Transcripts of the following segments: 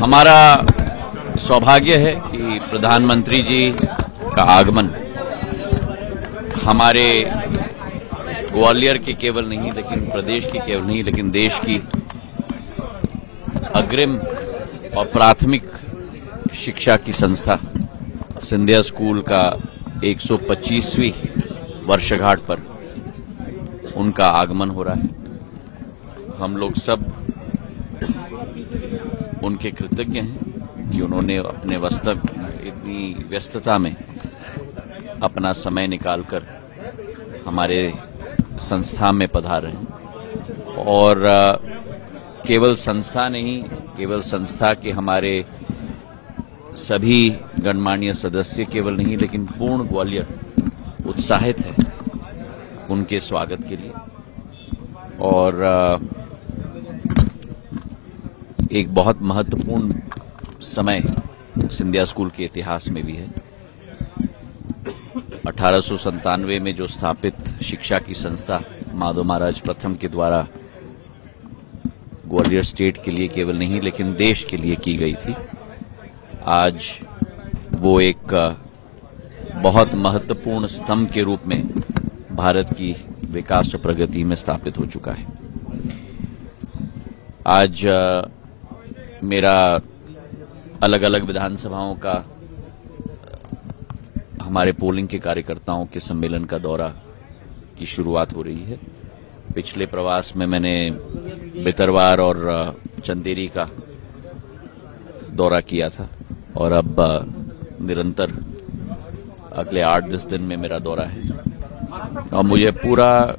हमारा सौभाग्य है कि प्रधानमंत्री जी का आगमन हमारे ग्वालियर के केवल नहीं, लेकिन प्रदेश की केवल नहीं, लेकिन देश की अग्रिम और प्राथमिक शिक्षा की संस्था सिंधिया स्कूल का 125वीं वर्षगांठ पर उनका आगमन हो रहा है। हम लोग सब उनके कृतज्ञ हैं कि उन्होंने अपने इतनी व्यस्तता में अपना समय निकालकर हमारे संस्था में पधारे हैं। और केवल संस्था नहीं, केवल संस्था के हमारे सभी गणमान्य सदस्य केवल नहीं, लेकिन पूर्ण ग्वालियर उत्साहित है उनके स्वागत के लिए। और एक बहुत महत्वपूर्ण समय सिंधिया स्कूल के इतिहास में भी है। 1897 में जो स्थापित शिक्षा की संस्था माधव महाराज प्रथम के द्वारा ग्वालियर स्टेट के लिए केवल नहीं, लेकिन देश के लिए की गई थी, आज वो एक बहुत महत्वपूर्ण स्तंभ के रूप में भारत की विकास और प्रगति में स्थापित हो चुका है। आज मेरा अलग अलग विधानसभाओं का हमारे पोलिंग के कार्यकर्ताओं के सम्मेलन का दौरा की शुरुआत हो रही है। पिछले प्रवास में मैंने बितरवार और चंदेरी का दौरा किया था और अब निरंतर अगले 8-10 दिन में मेरा दौरा है और मुझे पूरा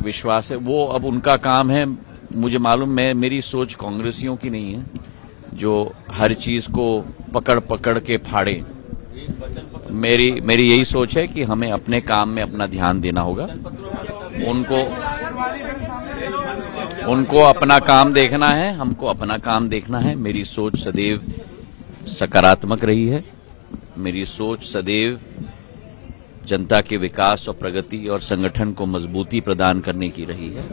विश्वास है वो अब उनका काम है। मुझे मालूम है मेरी सोच कांग्रेसियों की नहीं है जो हर चीज को पकड़ पकड़ के फाड़े। मेरी यही सोच है कि हमें अपने काम में अपना ध्यान देना होगा। उनको अपना काम देखना है, हमको अपना काम देखना है। मेरी सोच सदैव सकारात्मक रही है। मेरी सोच सदैव जनता के विकास और प्रगति और संगठन को मजबूती प्रदान करने की रही है।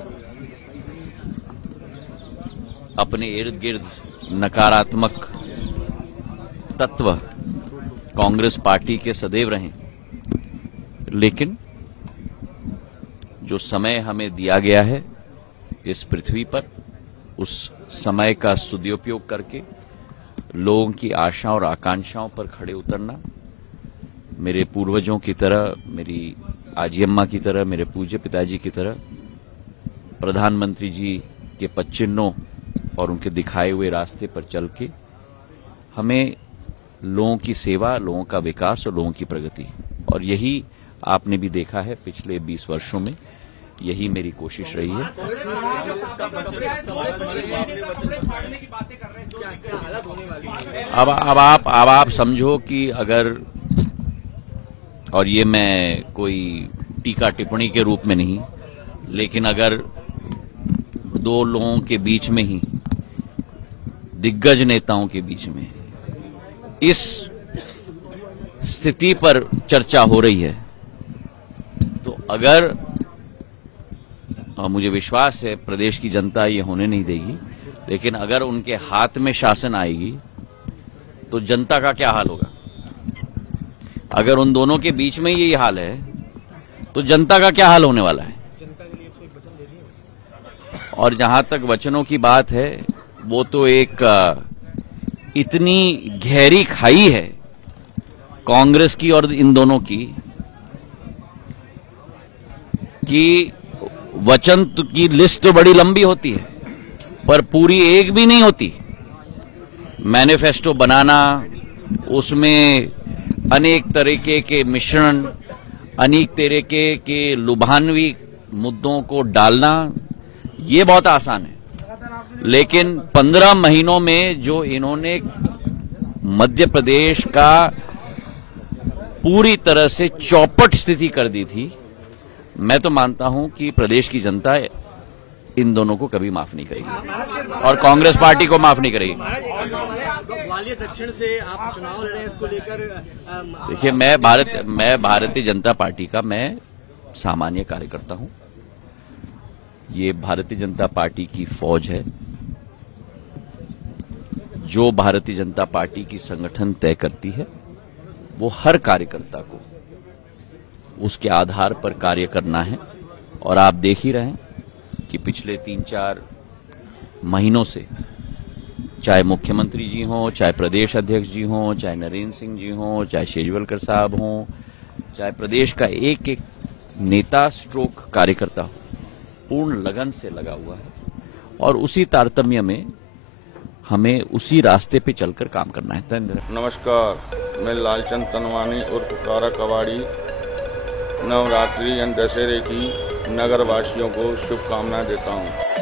अपने इर्द गिर्द नकारात्मक तत्व कांग्रेस पार्टी के सदैव रहे, लेकिन जो समय हमें दिया गया है इस पृथ्वी पर, उस समय का सदुपयोग करके लोगों की आशा और आकांक्षाओं पर खड़े उतरना, मेरे पूर्वजों की तरह, मेरी आजी अम्मा की तरह, मेरे पूज्य पिताजी की तरह प्रधानमंत्री जी के पद चिन्हों और उनके दिखाए हुए रास्ते पर चल के हमें लोगों की सेवा, लोगों का विकास और लोगों की प्रगति, और यही आपने भी देखा है पिछले 20 वर्षों में, यही मेरी कोशिश रही है। अब आप समझो कि अगर, और ये मैं कोई टीका टिप्पणी के रूप में नहीं, लेकिन अगर दो लोगों के बीच में ही, दिग्गज नेताओं के बीच में इस स्थिति पर चर्चा हो रही है, तो अगर, और मुझे विश्वास है प्रदेश की जनता ये होने नहीं देगी, लेकिन अगर उनके हाथ में शासन आएगी तो जनता का क्या हाल होगा? अगर उन दोनों के बीच में यही हाल है तो जनता का क्या हाल होने वाला है? और जहां तक वचनों की बात है, वो तो एक इतनी गहरी खाई है कांग्रेस की और इन दोनों की कि वचन की लिस्ट तो बड़ी लंबी होती है पर पूरी एक भी नहीं होती। मैनिफेस्टो बनाना, उसमें अनेक तरीके के मिश्रण, अनेक तरीके के लुभानवी मुद्दों को डालना, ये बहुत आसान है। लेकिन 15 महीनों में जो इन्होंने मध्य प्रदेश का पूरी तरह से चौपट स्थिति कर दी थी, मैं तो मानता हूं कि प्रदेश की जनता इन दोनों को कभी माफ नहीं करेगी और कांग्रेस पार्टी को माफ नहीं करेगी। ग्वालियर दक्षिण से आप चुनाव लड़े, इसको लेकर देखिए, मैं भारतीय जनता पार्टी का मैं सामान्य कार्यकर्ता हूं। ये भारतीय जनता पार्टी की फौज है जो भारतीय जनता पार्टी की संगठन तय करती है वो हर कार्यकर्ता को उसके आधार पर कार्य करना है। और आप देख ही रहे हैं कि पिछले 3-4 महीनों से चाहे मुख्यमंत्री जी हों, चाहे प्रदेश अध्यक्ष जी हों, चाहे नरेंद्र सिंह जी हों, चाहे शेजवलकर साहब हों, चाहे प्रदेश का एक एक नेता स्ट्रोक कार्यकर्ता हो, पूर्ण लगन से लगा हुआ है। और उसी तारतम्य में हमें उसी रास्ते पे चलकर काम करना है। नमस्कार, मैं लालचंद तनवानी उर्फ कारा कबाड़ी नवरात्रि एवं दशहरे की नगर वासियों को शुभकामनाएं देता हूं।